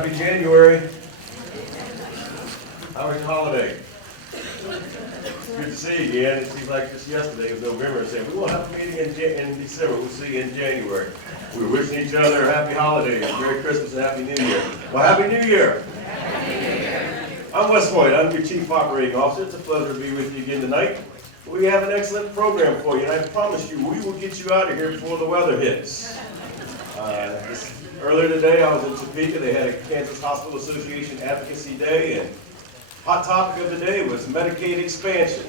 Happy January. How was your holiday? Good to see you again. It seems like just yesterday was November. Saying we won't have a meeting in December. We'll see you in January. We're wishing each other happy holidays, Merry Christmas, and Happy New Year. Well, Happy New Year. Happy New Year. I'm Wes Hoyt. I'm your Chief Operating Officer. It's a pleasure to be with you again tonight. We have an excellent program for you, and I promise you, we will get you out of here before the weather hits. Earlier today, I was in Topeka. They had a Kansas Hospital Association Advocacy Day, and hot topic of the day was Medicaid expansion.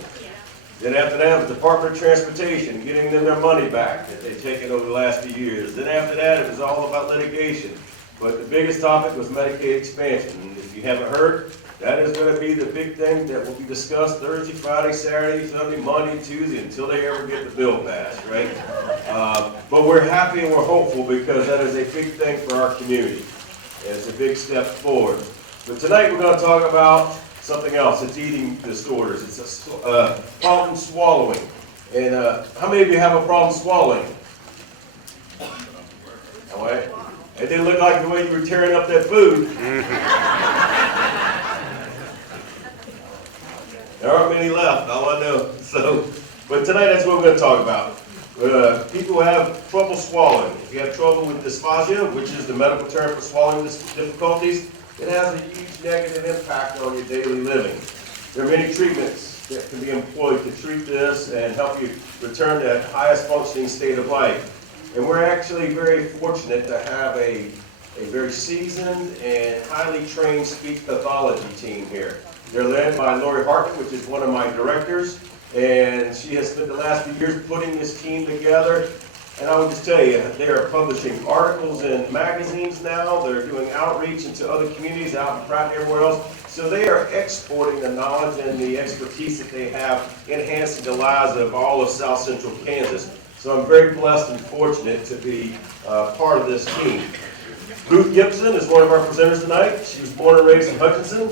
Then after that was Department of Transportation, getting them their money back that they've taken over the last few years. Then after that, it was all about litigation. But the biggest topic was Medicaid expansion. And if you haven't heard, that is going to be the big thing that will be discussed Thursday, Friday, Saturday, Sunday, Monday, Tuesday, until they ever get the bill passed, right? But we're happy and we're hopeful because that is a big thing for our community. And it's a big step forward. But tonight we're going to talk about something else. It's eating disorders. It's a problem swallowing. And how many of you have a problem swallowing? All right. It didn't look like the way you were tearing up that food. There aren't many left, all I know. But tonight that's what we're going to talk about. People who have trouble swallowing. If you have trouble with dysphagia, which is the medical term for swallowing difficulties, it has a huge negative impact on your daily living. There are many treatments that can be employed to treat this and help you return to that highest functioning state of life. And we're actually very fortunate to have a very seasoned and highly trained speech pathology team here. They're led by Lori Hartman, which is one of my directors, and she has spent the last few years putting this team together. And I would just tell you, they are publishing articles in magazines now. They're doing outreach into other communities out in Pratt and everywhere else. So they are exporting the knowledge and the expertise that they have, enhancing the lives of all of South Central Kansas. So I'm very blessed and fortunate to be part of this team. Ruth Gibson is one of our presenters tonight. She was born and raised in Hutchinson.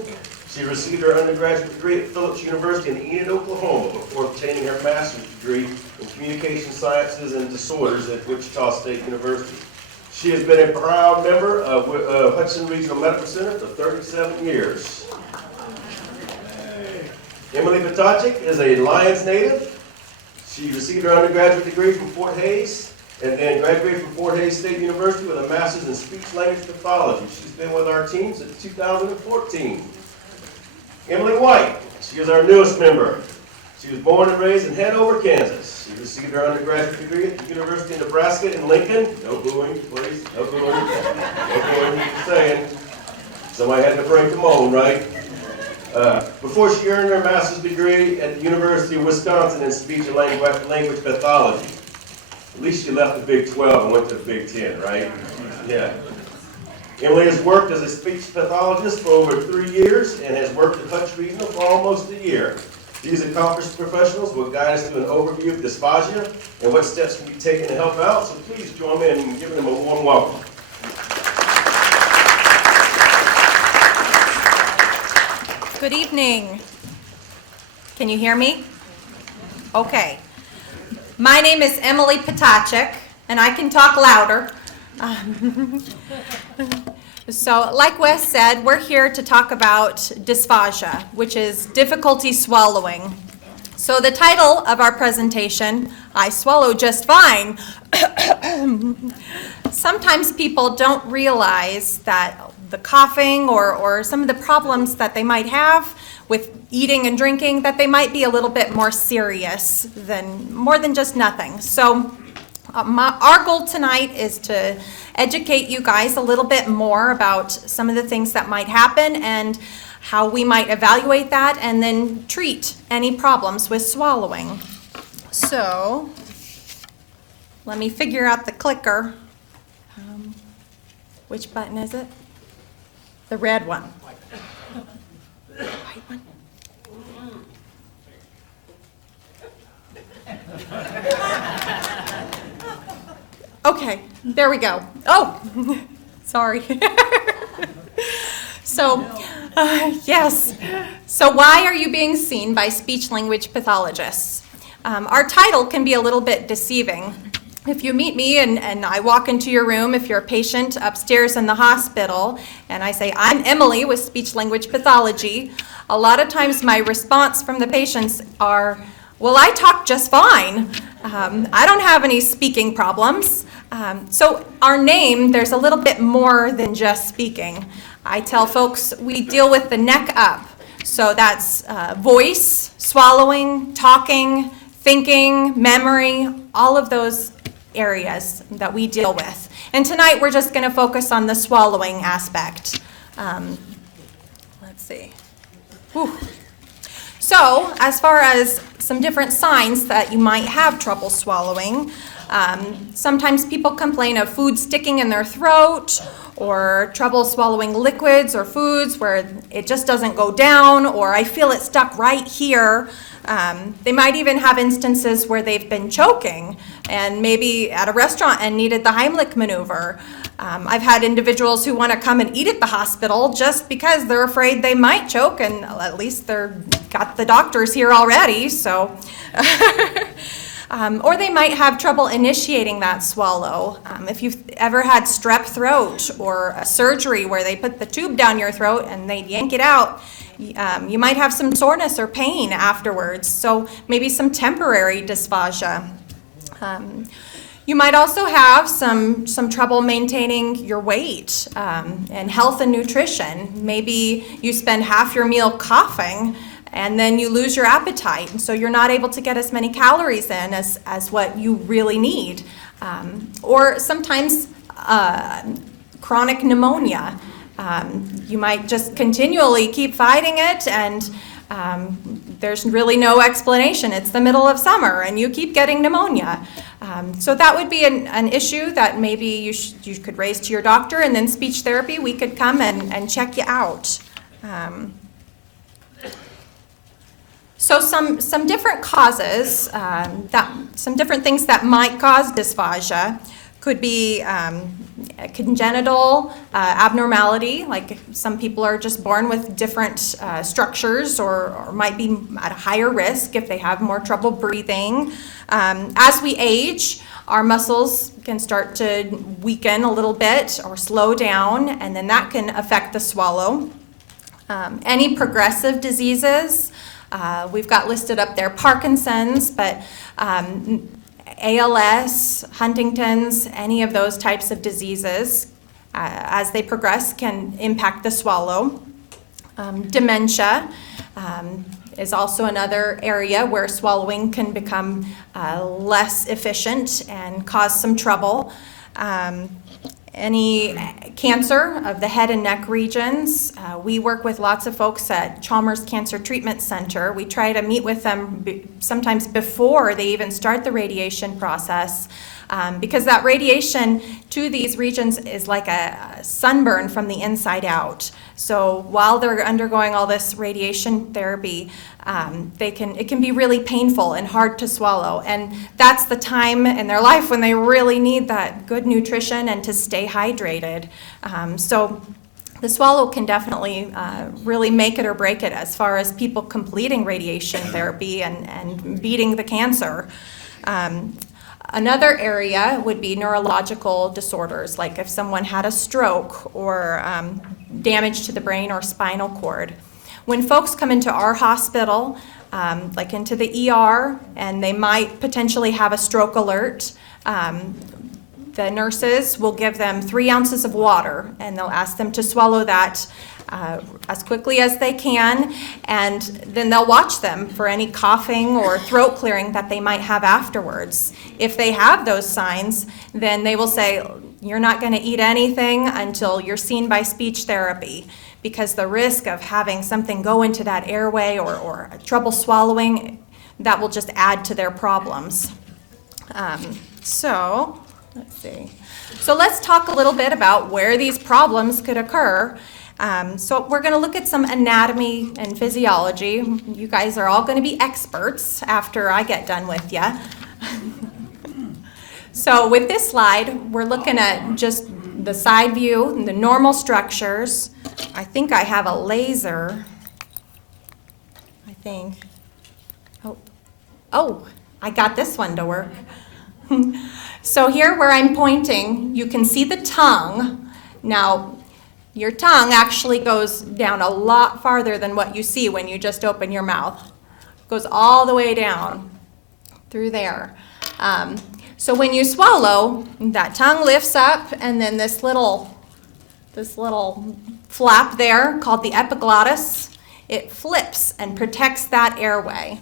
She received her undergraduate degree at Phillips University in Enid, Oklahoma, before obtaining her master's degree in communication sciences and disorders at Wichita State University. She has been a proud member of Hudson Regional Medical Center for 37 years. Emily Petachik is a Lyons native. She received her undergraduate degree from Fort Hays and then graduated from Fort Hays State University with a master's in speech language pathology. She's been with our team since 2014. Emily White, she is our newest member. She was born and raised in Hanover, Kansas. She received her undergraduate degree at the University of Nebraska in Lincoln. No booing, please. No booing. No booing, just saying. Somebody had to break the mold, right? Before she earned her master's degree at the University of Wisconsin in speech and language pathology. At least she left the Big 12 and went to the Big 10, right? Yeah. Emily has worked as a speech pathologist for over 3 years and has worked at Hutch Regional for almost a year. These accomplished professionals will guide us through an overview of dysphagia and what steps can be taken to help out. So please join me in giving them a warm welcome. Good evening. Can you hear me? Okay. My name is Emily Petachik, and I can talk louder. So, like Wes said, we're here to talk about dysphagia, which is difficulty swallowing. So the title of our presentation, I Swallow Just Fine. Sometimes people don't realize that the coughing or some of the problems that they might have with eating and drinking, that they might be a little bit more serious more than just nothing. So our goal tonight is to educate you guys a little bit more about some of the things that might happen and how we might evaluate that and then treat any problems with swallowing. So let me figure out the clicker. Which button is it? The red one. The white one. Okay, there we go. Oh, sorry. So, yes. So why are you being seen by speech language pathologists? Our title can be a little bit deceiving. if you meet me and I walk into your room, if you're a patient upstairs in the hospital, and I say, I'm Emily with speech language pathology, a lot of times my response from the patients are, well, I talk just fine. I don't have any speaking problems. So our name, there's a little bit more than just speaking. I tell folks we deal with the neck up. So that's voice, swallowing, talking, thinking, memory, all of those areas that we deal with. And tonight we're just going to focus on the swallowing aspect. Let's see. Whew. So as far as some different signs that you might have trouble swallowing, sometimes people complain of food sticking in their throat, or trouble swallowing liquids or foods where it just doesn't go down, or I feel it stuck right here. They might even have instances where they've been choking and maybe at a restaurant and needed the Heimlich maneuver. I've had individuals who want to come and eat at the hospital just because they're afraid they might choke, and at least they're got the doctors here already, so. Or they might have trouble initiating that swallow. If you've ever had strep throat or a surgery where they put the tube down your throat and they yank it out, you might have some soreness or pain afterwards, so maybe some temporary dysphagia. You might also have some trouble maintaining your weight and health and nutrition. Maybe you spend half your meal coughing and then you lose your appetite, and so you're not able to get as many calories in as what you really need. Or sometimes chronic pneumonia. You might just continually keep fighting it, and there's really no explanation. It's the middle of summer and you keep getting pneumonia. So that would be an issue that maybe you could raise to your doctor, and then speech therapy, we could come and check you out. So some different causes, some different things that might cause dysphagia could be a congenital abnormality, like some people are just born with different structures or might be at a higher risk if they have more trouble breathing. As we age, our muscles can start to weaken a little bit or slow down, and then that can affect the swallow. Any progressive diseases, we've got listed up there Parkinson's, but ALS, Huntington's, any of those types of diseases, as they progress, can impact the swallow. Dementia is also another area where swallowing can become less efficient and cause some trouble. Any cancer of the head and neck regions. We work with lots of folks at Chalmers Cancer Treatment Center. We try to meet with them sometimes before they even start the radiation process, because that radiation to these regions is like a sunburn from the inside out. So while they're undergoing all this radiation therapy, it can be really painful and hard to swallow. And that's the time in their life when they really need that good nutrition and to stay hydrated. So the swallow can definitely really make it or break it as far as people completing radiation therapy and beating the cancer. Another area would be neurological disorders, like if someone had a stroke or damage to the brain or spinal cord. When folks come into our hospital, like into the ER, and they might potentially have a stroke alert, the nurses will give them 3 ounces of water, and they'll ask them to swallow that as quickly as they can, and then they'll watch them for any coughing or throat clearing that they might have afterwards. If they have those signs, then they will say, you're not going to eat anything until you're seen by speech therapy, because the risk of having something go into that airway or trouble swallowing, that will just add to their problems. So let's see. So let's talk a little bit about where these problems could occur. So we're going to look at some anatomy and physiology. You guys are all going to be experts after I get done with you. So with this slide, we're looking at just the side view, the normal structures. I think I have a laser. I think. Oh, I got this one to work. So here where I'm pointing, you can see the tongue. Now, your tongue actually goes down a lot farther than what you see when you just open your mouth. It goes all the way down through there. So when you swallow, that tongue lifts up, and then this little flap there called the epiglottis, it flips and protects that airway.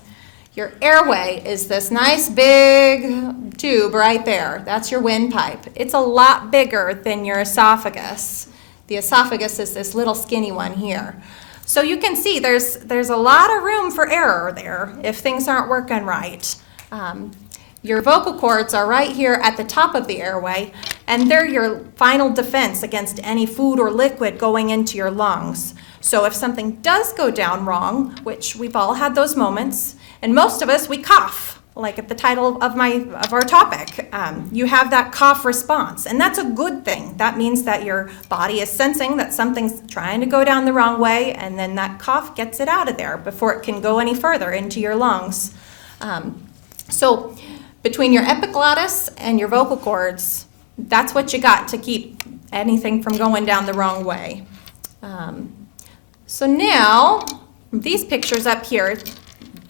Your airway is this nice big tube right there. That's your windpipe. It's a lot bigger than your esophagus. The esophagus is this little skinny one here. So you can see there's a lot of room for error there if things aren't working right. Your vocal cords are right here at the top of the airway, and they're your final defense against any food or liquid going into your lungs. So if something does go down wrong, which we've all had those moments, and most of us, we cough, like at the title of our topic. You have that cough response, and that's a good thing. That means that your body is sensing that something's trying to go down the wrong way, and then that cough gets it out of there before it can go any further into your lungs. So between your epiglottis and your vocal cords, that's what you got to keep anything from going down the wrong way. So now, these pictures up here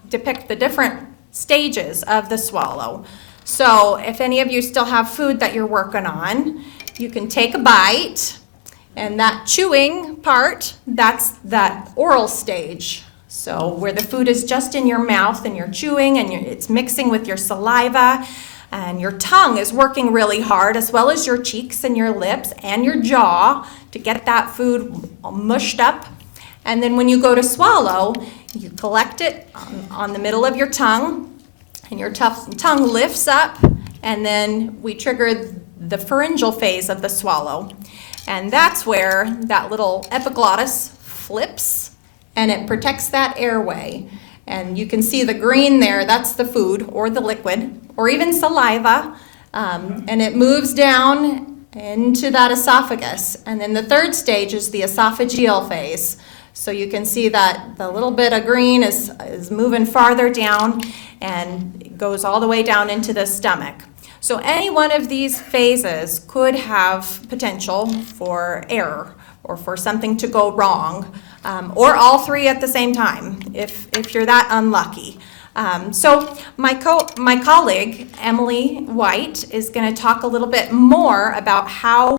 depict the different stages of the swallow. So if any of you still have food that you're working on, you can take a bite, and that chewing part, that's that oral stage. So where the food is just in your mouth and you're chewing and it's mixing with your saliva, and your tongue is working really hard, as well as your cheeks and your lips and your jaw to get that food mushed up. And then when you go to swallow, you collect it on the middle of your tongue, and your tongue lifts up, and then we trigger the pharyngeal phase of the swallow. And that's where that little epiglottis flips, and it protects that airway. And you can see the green there, that's the food or the liquid, or even saliva, and it moves down into that esophagus. And then the third stage is the esophageal phase. So you can see that the little bit of green is moving farther down and it goes all the way down into the stomach. So any one of these phases could have potential for error or for something to go wrong, or all three at the same time if you're that unlucky. So my colleague, Emily White, is going to talk a little bit more about how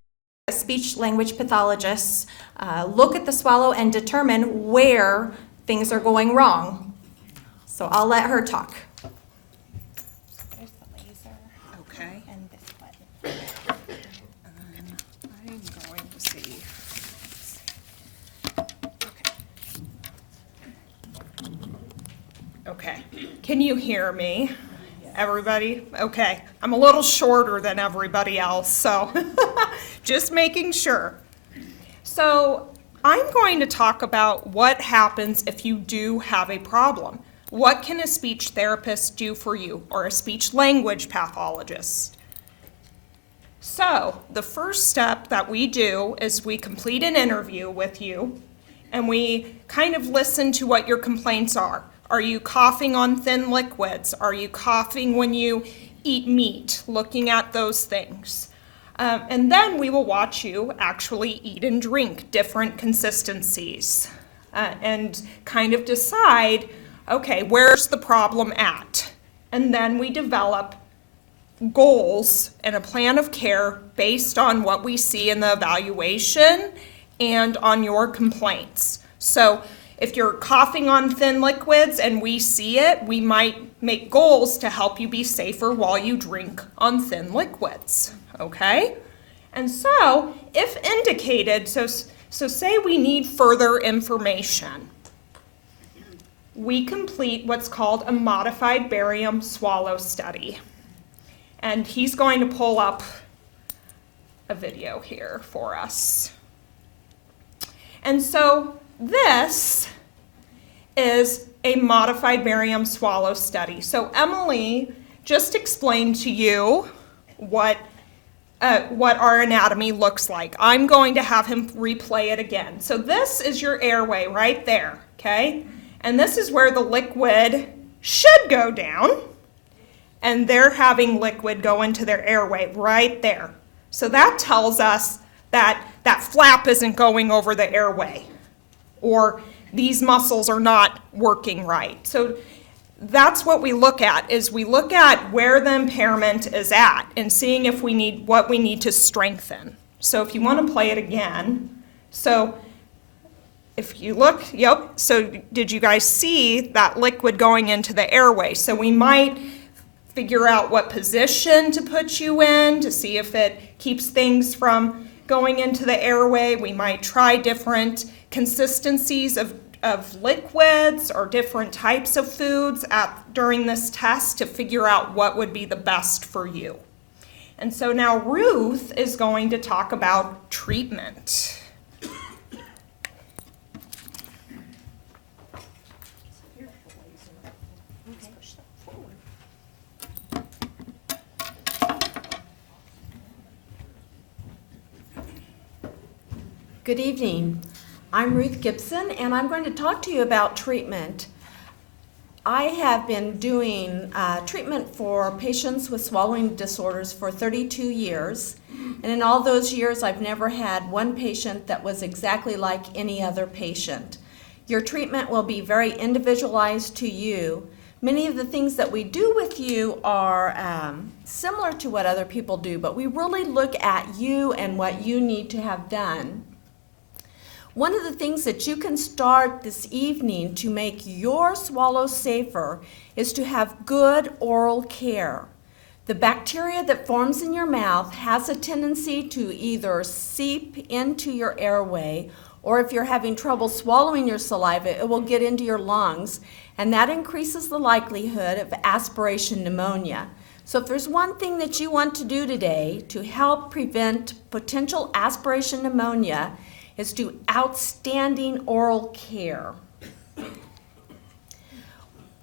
speech-language pathologists look at the swallow and determine where things are going wrong. So I'll let her talk. There's the laser. Okay. And this one. I'm going to see. Okay. Can you hear me? Everybody? Okay. I'm a little shorter than everybody else, so just making sure. So I'm going to talk about what happens if you do have a problem. What can a speech therapist do for you, or a speech-language pathologist? So the first step that we do is we complete an interview with you, and we kind of listen to what your complaints are. Are you coughing on thin liquids? Are you coughing when you eat meat? Looking at those things. And then we will watch you actually eat and drink different consistencies and kind of decide, okay, where's the problem at? And then we develop goals and a plan of care based on what we see in the evaluation and on your complaints. So if you're coughing on thin liquids and we see it, we might make goals to help you be safer while you drink on thin liquids. Okay? And so, if indicated, so say we need further information, we complete what's called a modified barium swallow study. And he's going to pull up a video here for us. And so this is a modified barium swallow study. So Emily just explained to you what our anatomy looks like. I'm going to have him replay it again. So this is your airway right there, okay? And this is where the liquid should go down. and they're having liquid go into their airway right there. So that tells us that that flap isn't going over the airway, or these muscles are not working right. So that's what we look at, is we look at where the impairment is at and seeing if we need, what we need to strengthen. So if you want to play it again, so if you look, yep, so did you guys see that liquid going into the airway? So we might figure out what position to put you in to see if it keeps things from going into the airway. We might try different consistencies of liquids or different types of foods during this test to figure out what would be the best for you. And so now Ruth is going to talk about treatment. Good evening. I'm Ruth Gibson, and I'm going to talk to you about treatment. I have been doing treatment for patients with swallowing disorders for 32 years, and in all those years I've never had one patient that was exactly like any other patient. Your treatment will be very individualized to you. Many of the things that we do with you are similar to what other people do, but we really look at you and what you need to have done. One of the things that you can start this evening to make your swallow safer is to have good oral care. The bacteria that forms in your mouth has a tendency to either seep into your airway, or if you're having trouble swallowing your saliva, it will get into your lungs, and that increases the likelihood of aspiration pneumonia. So if there's one thing that you want to do today to help prevent potential aspiration pneumonia, is do outstanding oral care.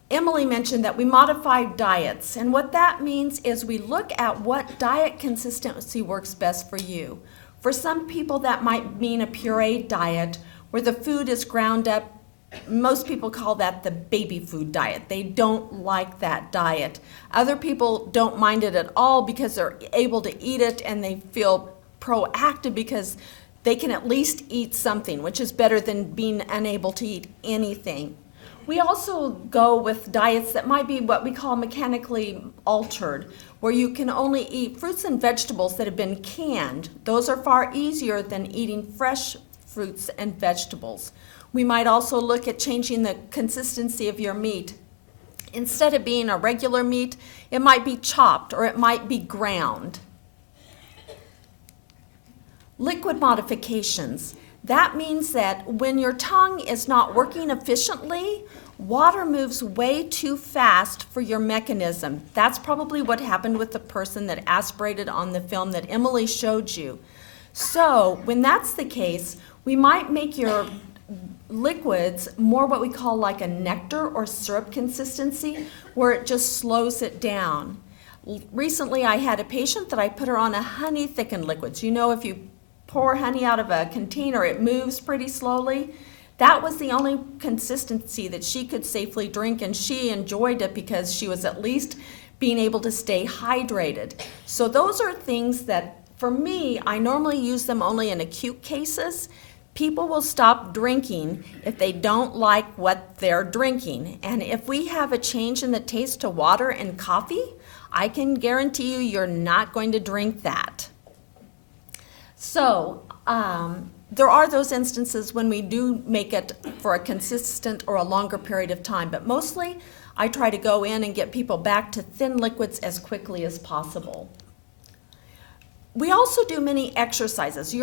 Emily mentioned that we modified diets, and what that means is we look at what diet consistency works best for you. For some people that might mean a pureed diet where the food is ground up. Most people call that the baby food diet. They don't like that diet. Other people don't mind it at all because they're able to eat it and they feel proactive because they can at least eat something, which is better than being unable to eat anything. We also go with diets that might be what we call mechanically altered, where you can only eat fruits and vegetables that have been canned. Those are far easier than eating fresh fruits and vegetables. We might also look at changing the consistency of your meat. Instead of being a regular meat, it might be chopped or it might be ground. Liquid modifications. That means that when your tongue is not working efficiently, water moves way too fast for your mechanism. That's probably what happened with the person that aspirated on the film that Emily showed you. So when that's the case, we might make your liquids more what we call like a nectar or syrup consistency, where it just slows it down. Recently I had a patient that I put her on a honey thickened liquids. You know, if you pour honey out of a container, it moves pretty slowly. That was the only consistency that she could safely drink, and she enjoyed it because she was at least being able to stay hydrated. So those are things that, for me, I normally use them only in acute cases. People will stop drinking if they don't like what they're drinking. And if we have a change in the taste to water and coffee, I can guarantee you you're not going to drink that. So there are those instances when we do make it for a consistent or a longer period of time, but mostly I try to go in and get people back to thin liquids as quickly as possible. We also do many exercises.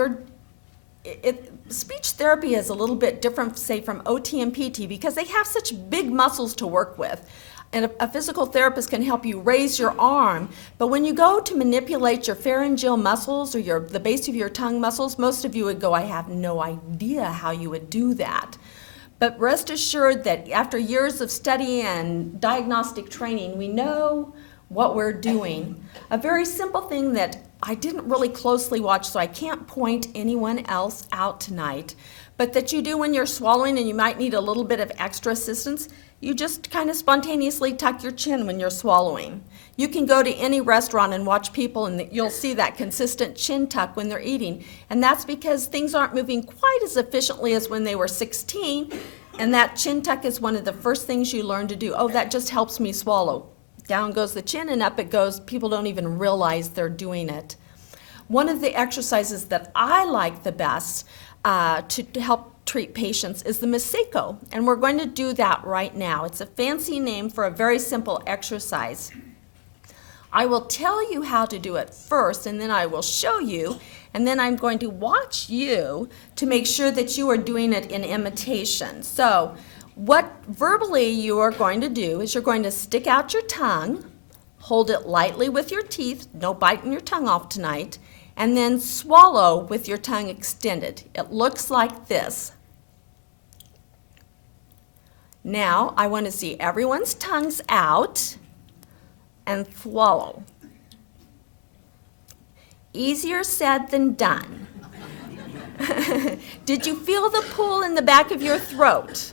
Speech therapy is a little bit different, say, from OT and PT because they have such big muscles to work with. And a physical therapist can help you raise your arm, but when you go to manipulate your pharyngeal muscles or the base of your tongue muscles, most of you would go, I have no idea how you would do that. But rest assured that after years of study and diagnostic training, we know what we're doing. A very simple thing that I didn't really closely watch, so I can't point anyone else out tonight, but that you do when you're swallowing and you might need a little bit of extra assistance, you just kind of spontaneously tuck your chin when you're swallowing. You can go to any restaurant and watch people and you'll see that consistent chin tuck when they're eating. And that's because things aren't moving quite as efficiently as when they were 16. And that chin tuck is one of the first things you learn to do. Oh, that just helps me swallow. Down goes the chin and up it goes. People don't even realize they're doing it. One of the exercises that I like the best to help treat patients is the Maseko. And we're going to do that right now. It's a fancy name for a very simple exercise. I will tell you how to do it first, and then I will show you, and then I'm going to watch you to make sure that you are doing it in imitation. So what verbally you are going to do is you're going to stick out your tongue, hold it lightly with your teeth, no biting your tongue off tonight, and then swallow with your tongue extended. It looks like this. Now I want to see everyone's tongues out and swallow. Easier said than done. Did you feel the pull in the back of your throat?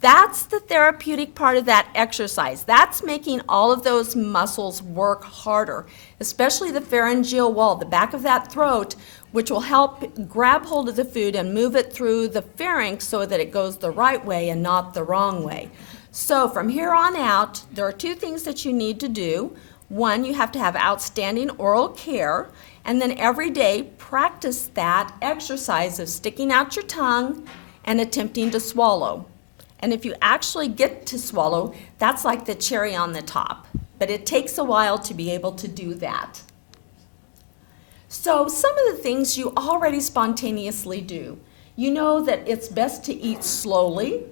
That's the therapeutic part of that exercise. That's making all of those muscles work harder, especially the pharyngeal wall, the back of that throat, which will help grab hold of the food and move it through the pharynx so that it goes the right way and not the wrong way. So from here on out, there are two things that you need to do. One, you have to have outstanding oral care, and then every day practice that exercise of sticking out your tongue and attempting to swallow. And if you actually get to swallow, that's like the cherry on the top. But it takes a while to be able to do that. So some of the things you already spontaneously do. You know that it's best to eat slowly,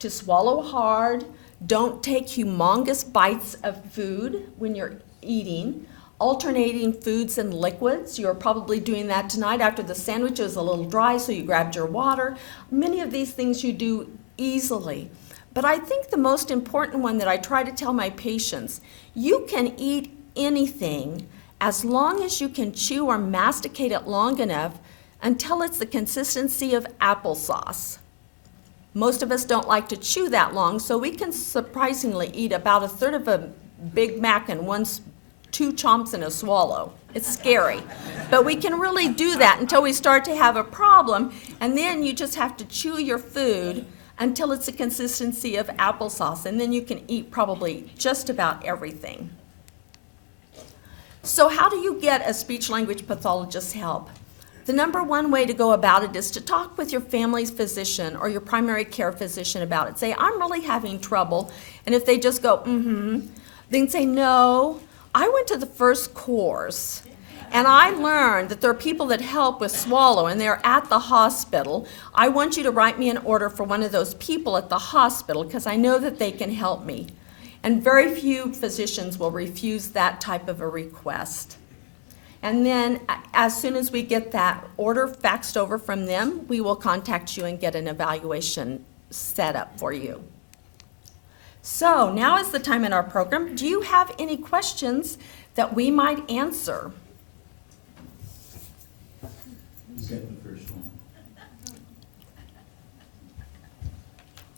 to swallow hard, don't take humongous bites of food when you're eating, alternating foods and liquids. You're probably doing that tonight after the sandwich was a little dry, so you grabbed your water. Many of these things you do easily. But I think the most important one that I try to tell my patients, you can eat anything as long as you can chew or masticate it long enough until it's the consistency of applesauce. Most of us don't like to chew that long, so we can surprisingly eat about a third of a Big Mac in two chomps and a swallow. It's scary. But we can really do that until we start to have a problem, and then you just have to chew your food until it's the consistency of applesauce, and then you can eat probably just about everything. So how do you get a speech-language pathologist's help? The number one way to go about it is to talk with your family's physician or your primary care physician about it. Say, I'm really having trouble. And if they just go, then say, no, I went to the first course. And I learned that there are people that help with swallow and they're at the hospital. I want you to write me an order for one of those people at the hospital because I know that they can help me. And very few physicians will refuse that type of a request. And then as soon as we get that order faxed over from them, we will contact you and get an evaluation set up for you. So now is the time in our program. Do you have any questions that we might answer? Is that the first one?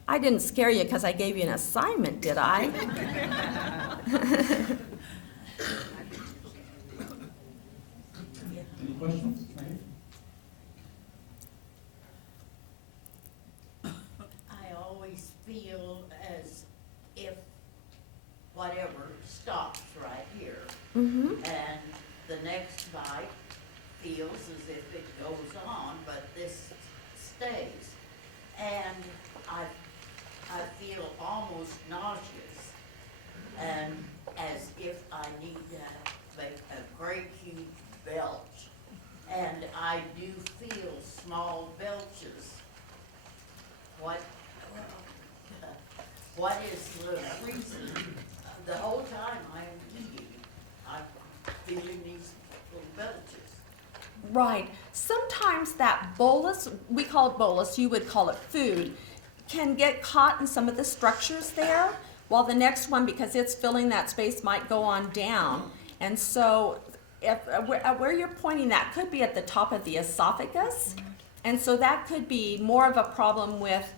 I didn't scare you because I gave you an assignment, did I? Any questions? I always feel as if whatever stops right here. And the next bite feels as if it goes on, but this stays. And I feel almost nauseous and as if I need to make a great huge belch. And I do feel small belches. What is the reason? The whole time I'm eating, I'm feeling these little belches. Right. Sometimes that bolus, we call it bolus, you would call it food, can get caught in some of the structures there, while the next one, because it's filling that space, might go on down. And so where you're pointing, that could be at the top of the esophagus. And so that could be more of a problem with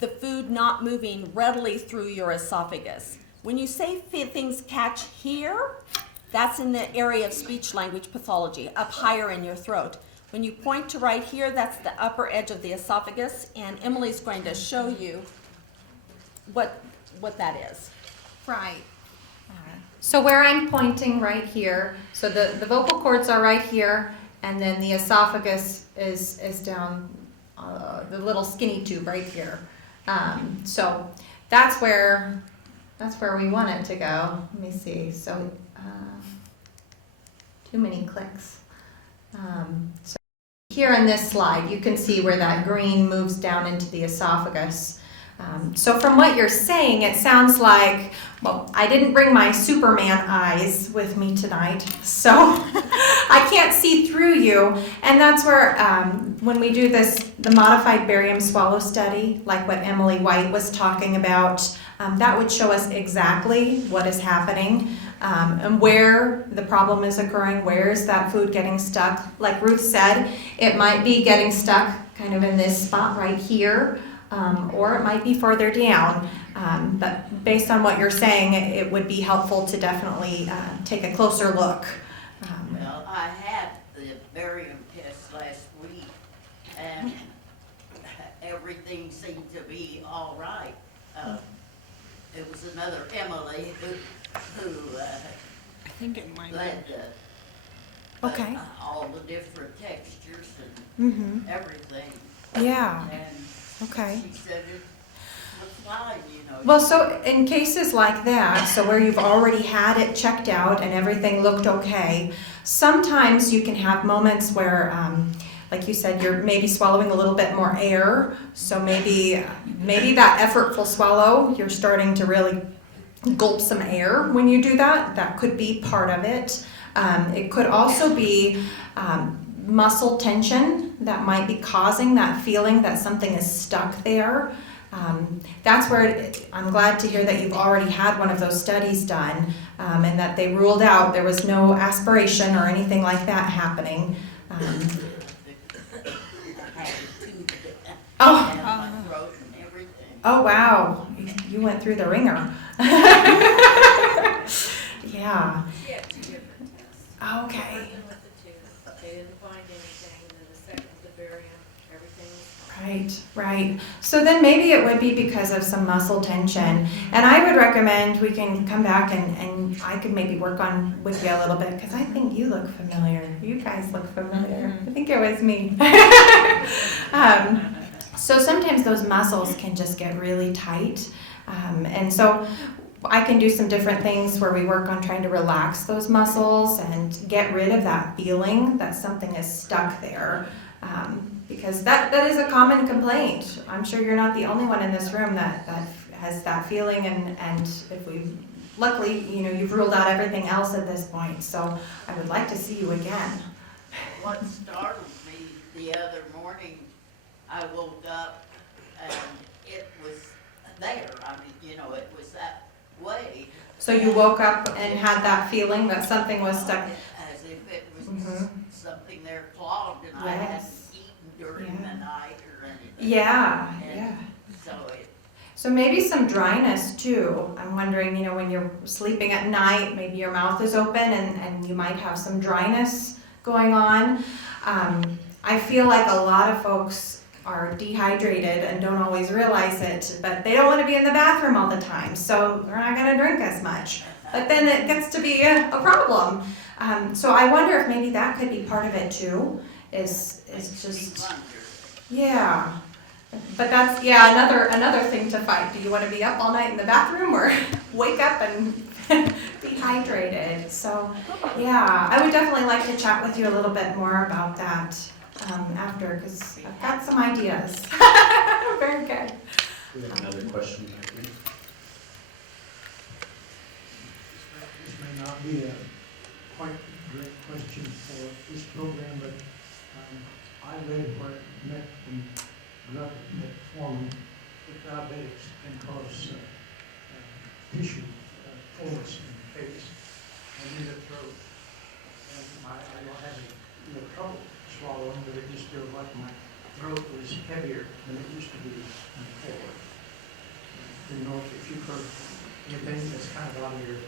the food not moving readily through your esophagus. When you say things catch here, that's in the area of speech language pathology, up higher in your throat. When you point to right here, that's the upper edge of the esophagus, and Emily's going to show you what that is. Right. So where I'm pointing right here, so the vocal cords are right here, and then the esophagus is down the little skinny tube right here. So that's where we want it to go. Let me see. So too many clicks. So here in this slide, you can see where that green moves down into the esophagus. So from what you're saying, it sounds like, well, I didn't bring my Superman eyes with me tonight, so I can't see through you. And that's where, when we do the modified barium swallow study, like what Emily White was talking about, that would show us exactly what is happening and where the problem is occurring, where is that food getting stuck. Like Ruth said, it might be getting stuck kind of in this spot right here. Or it might be further down, but based on what you're saying, it would be helpful to definitely take a closer look. Well, I had the barium test last week, and everything seemed to be all right. It was another Emily who I think it might led be. Okay. all the different textures Mm-hmm. and everything. Yeah. And Okay. she said it was fine, you know. Well, so in cases like that, so where you've already had it checked out and everything looked okay, sometimes you can have moments where, like you said, you're maybe swallowing a little bit more air. So maybe that effortful swallow, you're starting to really gulp some air when you do that. That could be part of it. It could also be muscle tension that might be causing that feeling that something is stuck there. That's where I'm glad to hear that you've already had one of those studies done, and that they ruled out there was no aspiration or anything like that happening. I had a tube Oh. in my throat and everything. Oh, wow, you went through the ringer. Yeah. She had 2 different tests. Okay. One with the tube, they didn't find anything, and then the second with the barium, everything was fine. Right. So then maybe it would be because of some muscle tension. And I would recommend we can come back and I could maybe work on with you a little bit because I think you look familiar. You guys look familiar. I think it was me. So sometimes those muscles can just get really tight. And so I can do some different things where we work on trying to relax those muscles and get rid of that feeling that something is stuck there. Because that is a common complaint. I'm sure you're not the only one in this room that has that feeling, and if luckily, you've ruled out everything else at this point, so I would like to see you again. What startled me the other morning, I woke up and it was there. I mean, it was that way. So you woke up and had that feeling that something was stuck. As if it was Mhm. something there clogged and I hadn't Yes. eaten during Yeah. the night or anything. Yeah. So it, So maybe some dryness too. I'm wondering, when you're sleeping at night, maybe your mouth is open and you might have some dryness going on. I feel like a lot of folks are dehydrated and don't always realize it, but they don't want to be in the bathroom all the time, so they're not going to drink as much. But then it gets to be a problem. So I wonder if maybe that could be part of it too, is makes me just, wonder. yeah. But that's, another thing to fight. Do you want to be up all night in the bathroom or wake up and be hydrated? So, yeah, I would definitely like to chat with you a little bit more about that after, because I've got some ideas. Very good. We have another question back here. This may not be a quite direct question for this program, but I read where metformin with diabetics can cause tissue fullness in the face and in the throat. And I don't have any trouble swallowing, but it just feels like my throat was heavier than it used to be before. Didn't know if you've heard anything that's kind of out of your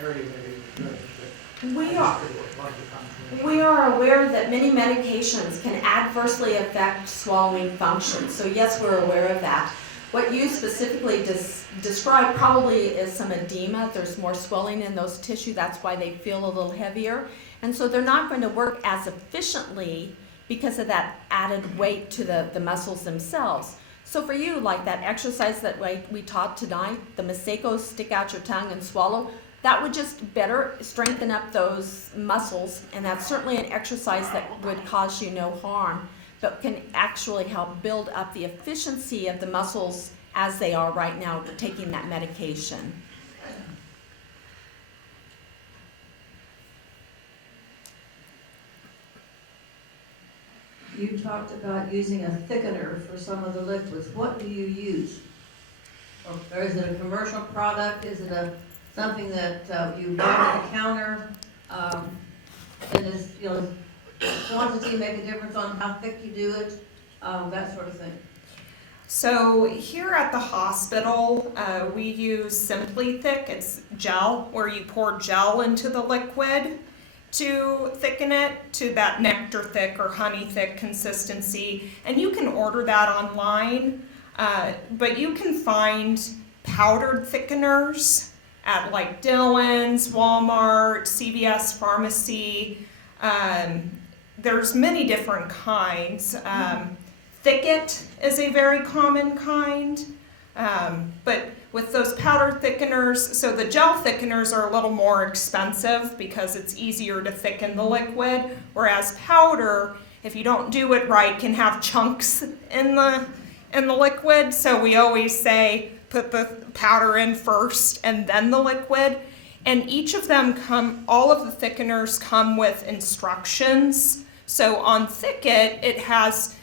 area, maybe good, but We I are, just did a lot of confirmation. we are aware that many medications can adversely affect swallowing function. So yes, we're aware of that. What you specifically described probably is some edema. There's more swelling in those tissue. That's why they feel a little heavier. And so they're not going to work as efficiently because of that added weight to the muscles themselves. So for you, like that exercise that we taught tonight, the Maseko, stick out your tongue and swallow, that would just better strengthen up those muscles, and that's certainly an exercise that would cause you no harm, but can actually help build up the efficiency of the muscles as they are right now taking that medication. You talked about using a thickener for some of the liquids. What do you use? Or is it a commercial product? Is it something that you buy at the counter? And does, quantity make a difference on how thick you do it? That sort of thing. So here at the hospital, we use Simply Thick. It's gel, where you pour gel into the liquid to thicken it to that nectar thick or honey thick consistency. And you can order that online, but you can find powdered thickeners at like Dillon's, Walmart, CVS Pharmacy. There's many different kinds. Thicket is a very common kind, but with those powder thickeners, so the gel thickeners are a little more expensive because it's easier to thicken the liquid, whereas powder, if you don't do it right, can have chunks in the liquid. So we always say put the powder in first and then the liquid. And each of them all of the thickeners come with instructions. So on Thicket, it has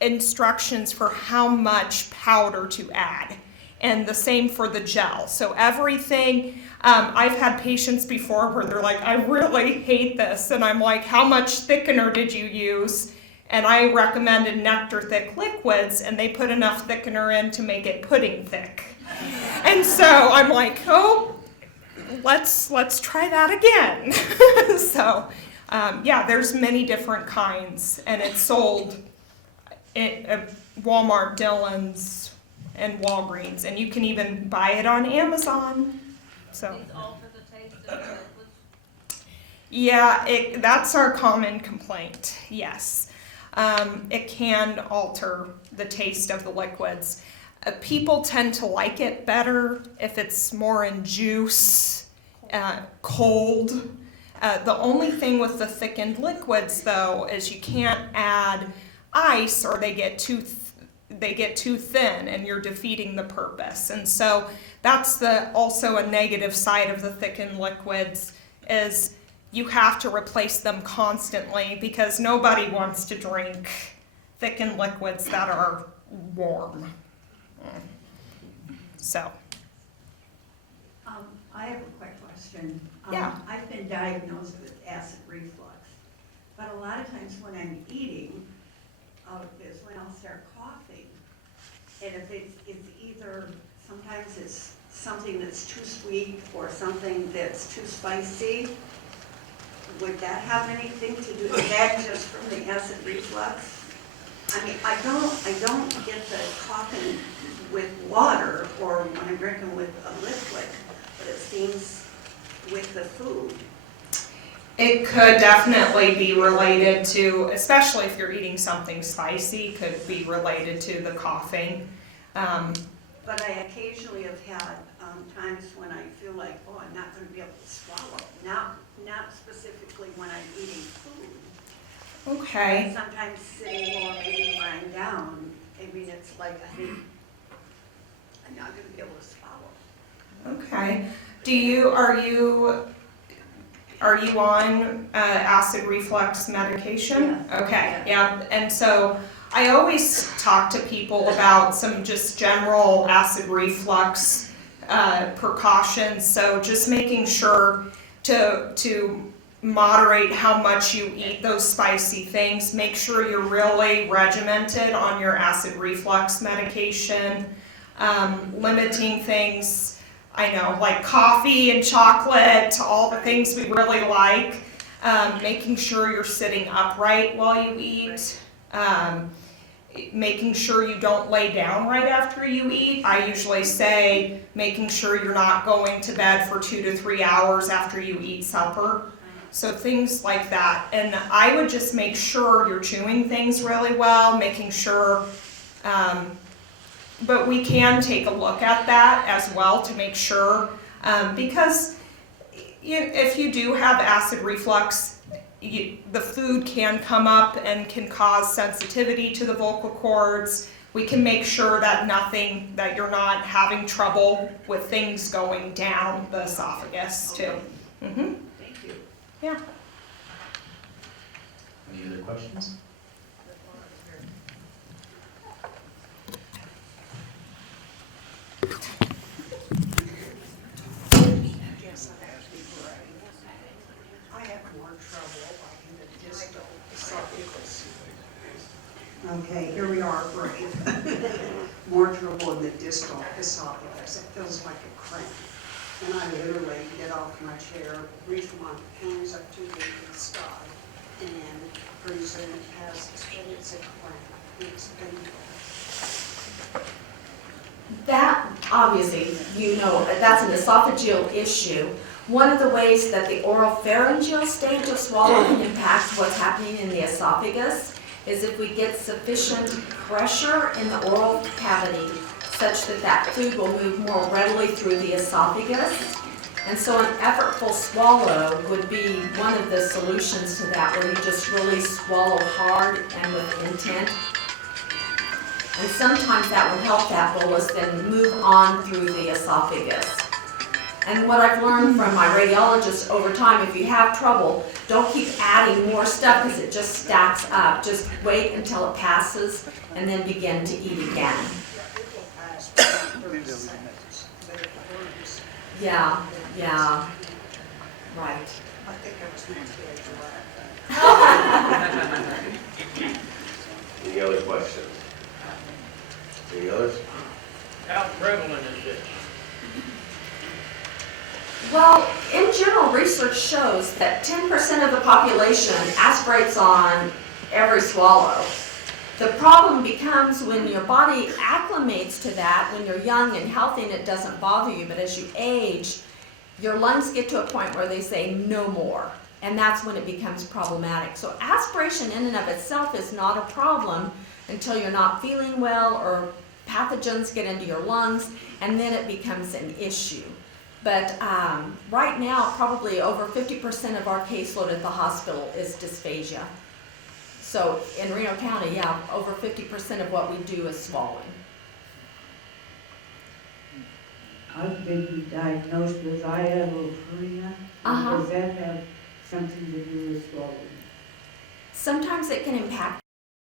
instructions for how much powder to add. And the same for the gel. So everything, I've had patients before where they're like, I really hate this. And I'm like, how much thickener did you use? And I recommended nectar thick liquids, and they put enough thickener in to make it pudding thick. And so I'm like, oh, let's try that again. So yeah, there's many different kinds, and it's sold at Walmart, Dillon's, and Walgreens, and you can even buy it on Amazon. So These alter the taste of the liquids? yeah, that's our common complaint. Yes, it can alter the taste of the liquids. People tend to like it better if it's more in juice, cold. The only thing with the thickened liquids, though, is you can't add ice or they get too thin and you're defeating the purpose. And so that's also a negative side of the thickened liquids, is you have to replace them constantly because nobody wants to drink thickened liquids that are warm. So. I have a quick question. Yeah. I've been diagnosed with acid reflux, but a lot of times when I'm eating, is when I'll start coughing. And if it's either, sometimes it's something that's too sweet or something that's too spicy, would that have anything to do with that, just from the acid reflux? I mean, I don't get the coughing with water or when I'm drinking with a liquid, but it seems with the food. It could definitely be related to, especially if you're eating something spicy, could be related to the coughing. But I occasionally have had times when I feel like, oh, I'm not going to be able to swallow. Not specifically when I'm eating food. Okay. Sometimes sitting or maybe lying down, I mean, it's like I think I'm not going to be able to swallow. Okay. Are you on acid reflux medication? Yes. Okay, yeah. And so I always talk to people about some just general acid reflux precautions. So just making sure to moderate how much you eat those spicy things. Make sure you're really regimented on your acid reflux medication. Limiting things, I know, like coffee and chocolate, all the things we really like. Making sure you're sitting upright while you eat. Making sure you don't lay down right after you eat. I usually say making sure you're not going to bed for 2 to 3 hours after you eat supper. So things like that. And I would just make sure you're chewing things really well, making sure, but we can take a look at that as well to make sure, because if you do have acid reflux, the food can come up and can cause sensitivity to the vocal cords. We can make sure that that you're not having trouble with things going down the esophagus too. Mm-hmm. Thank you. Yeah. Any other questions? Yes, I have to be brave. I have more trouble like in the distal esophagus. Okay, here we are, brave. More trouble in the distal esophagus. It feels like a cramp. And I literally get off my chair, reach my hands up to the sky, and pretty soon it passes, but it's a cramp. It's painful. That, obviously, that's an esophageal issue. One of the ways that the oropharyngeal stage of swallowing impacts what's happening in the esophagus is if we get sufficient pressure in the oral cavity such that food will move more readily through the esophagus. And so an effortful swallow would be one of the solutions to that, where you just really swallow hard and with intent. And sometimes that will help that bolus then move on through the esophagus. And what I've learned from my radiologist over time, if you have trouble, don't keep adding more stuff because it just stacks up. Just wait until it passes and then begin to eat again. Yeah, right. I think I was meant to be a giraffe. Any other questions? Any others? How prevalent is it? Well, in general, research shows that 10% of the population aspirates on every swallow. The problem becomes when your body acclimates to that, when you're young and healthy and it doesn't bother you, but as you age, your lungs get to a point where they say no more, and that's when it becomes problematic. So aspiration in and of itself is not a problem until you're not feeling well or pathogens get into your lungs, and then it becomes an issue. But right now, probably over 50% of our caseload at the hospital is dysphagia. So in Reno County, yeah, over 50% of what we do is swallowing. I've been diagnosed with ialophorina. Does that have something to do with swallowing? Sometimes it can impact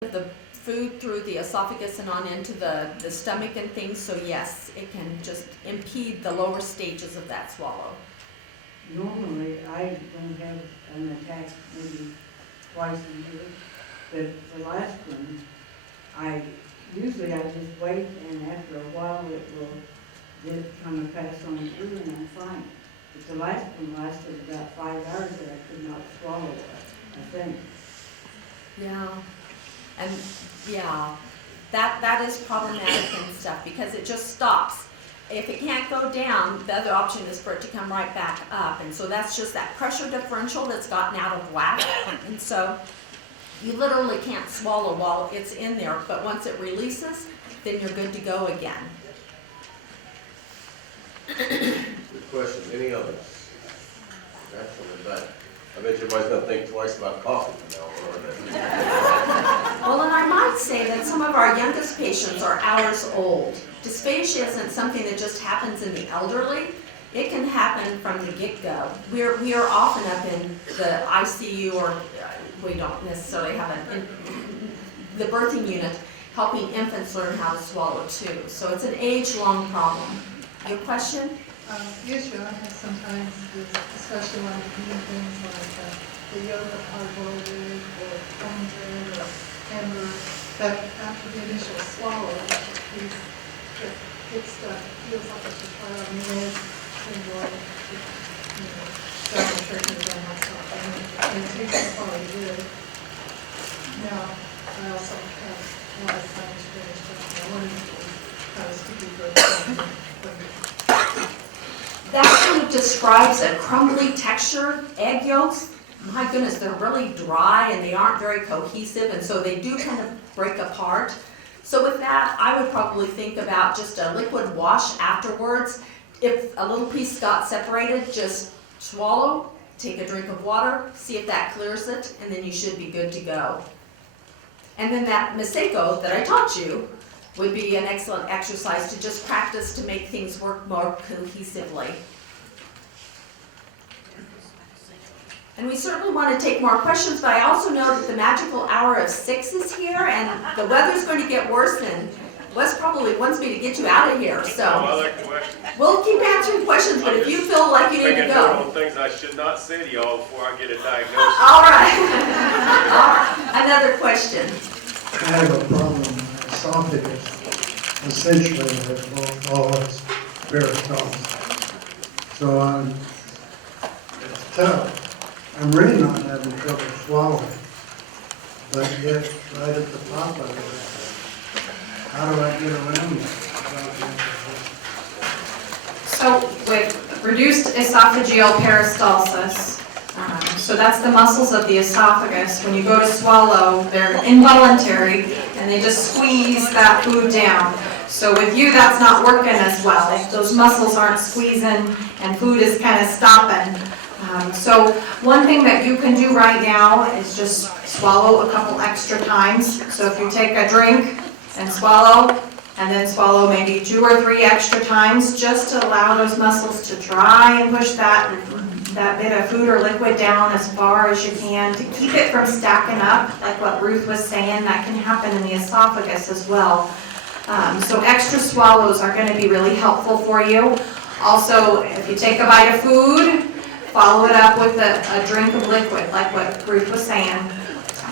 the food through the esophagus and on into the stomach and things, so yes, it can just impede the lower stages of that swallow. Normally, I don't have an attack maybe twice a year, but the last one, I just wait, and after a while it will just kind of pass on through and I'm fine. But the last one lasted about 5 hours and I could not swallow it, I think. Yeah, and yeah, that is problematic and stuff because it just stops. If it can't go down, the other option is for it to come right back up. And so that's just that pressure differential that's gotten out of whack. And so you literally can't swallow while it's in there, but once it releases, then you're good to go again. Good question. Any others? Excellent. But I bet everybody's going to think twice about coffee from now on. Well, and I might say that some of our youngest patients are hours old. Dysphagia isn't something that just happens in the elderly. It can happen from the get-go. We are often up in the ICU, or we don't necessarily have the birthing unit, helping infants learn how to swallow too. So it's an age-long problem. Your question? The issue I have sometimes is, especially when I'm eating things like the yogurt, hard-boiled egg, or cornbread, or hamburger, that after the initial swallow, it feels like it's just right on the edge, and double checking again myself, and it tastes probably good. Now, I also have a lot of sinus drainage, and I wanted to kind of sticky good. That kind of describes a crumbly texture. Egg yolks, my goodness, they're really dry and they aren't very cohesive, and so they do kind of break apart. So with that, I would probably think about just a liquid wash afterwards. If a little piece got separated, just swallow, take a drink of water, see if that clears it, and then you should be good to go. And then that Maseko that I taught you would be an excellent exercise to just practice to make things work more cohesively. And we certainly want to take more questions, but I also know that the magical hour of 6 is here, and the weather's going to get worse, and Wes probably wants me to get you out of here, so. I like questions. We'll keep answering questions, but if you feel like you need to go. On things I should not say to y'all before I get a diagnosis. All right. Another question. I have a problem with my esophagus. Essentially, it all is peristalsis. So it's tough. I'm really not having trouble swallowing, but yet right at the top of it, how do I get around that? So with reduced esophageal peristalsis, so that's the muscles of the esophagus. When you go to swallow, they're involuntary and they just squeeze that food down. So with you, that's not working as well. Those muscles aren't squeezing and food is kind of stopping. So one thing that you can do right now is just swallow a couple extra times. So if you take a drink and swallow, and then swallow maybe 2 or 3 extra times, just to allow those muscles to try and push that bit of food or liquid down as far as you can to keep it from stacking up, like what Ruth was saying. That can happen in the esophagus as well. So extra swallows are going to be really helpful for you. Also, if you take a bite of food, follow it up with a drink of liquid, like what Ruth was saying.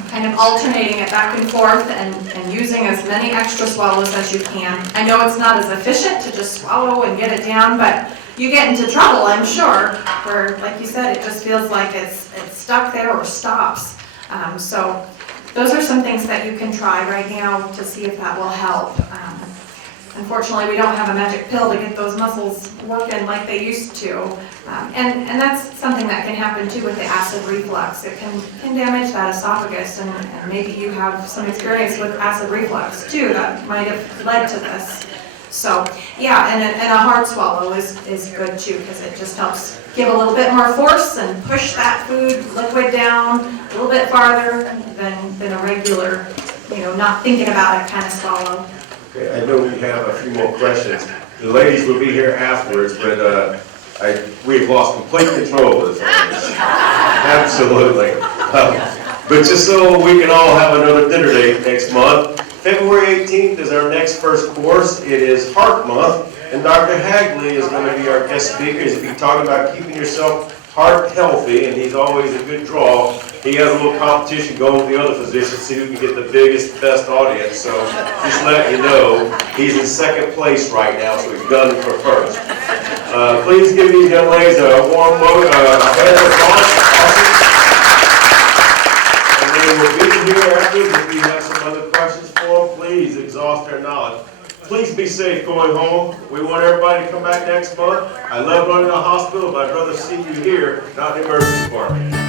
Kind of alternating it back and forth and using as many extra swallows as you can. I know it's not as efficient to just swallow and get it down, but you get into trouble, I'm sure, where, like you said, it just feels like it's stuck there or stops. So those are some things that you can try right now to see if that will help. Unfortunately, we don't have a magic pill to get those muscles working like they used to. And that's something that can happen too with the acid reflux. It can damage that esophagus, and maybe you have some experience with acid reflux too that might have led to this. So yeah, and a hard swallow is good too, because it just helps give a little bit more force and push that food liquid down a little bit farther than a regular, not thinking about it kind of swallow. Okay, I know we have a few more questions. The ladies will be here afterwards, but we've lost complete control of this. Absolutely. But just so we can all have another dinner date next month, February 18th is our next first course. It is Heart Month, and Dr. Hagley is going to be our guest speaker. He's going to be talking about keeping yourself heart healthy, and he's always a good draw. He has a little competition going with the other physicians, see who can get the biggest, best audience. So just let you know, he's in second place right now, so he's gunning for first. Please give these young ladies a warm welcome. And then we'll be here afterwards. If you have some other questions for them, please exhaust their knowledge. Please be safe going home. We want everybody to come back next month. I love running a hospital, but I'd rather see you here, not in the emergency department.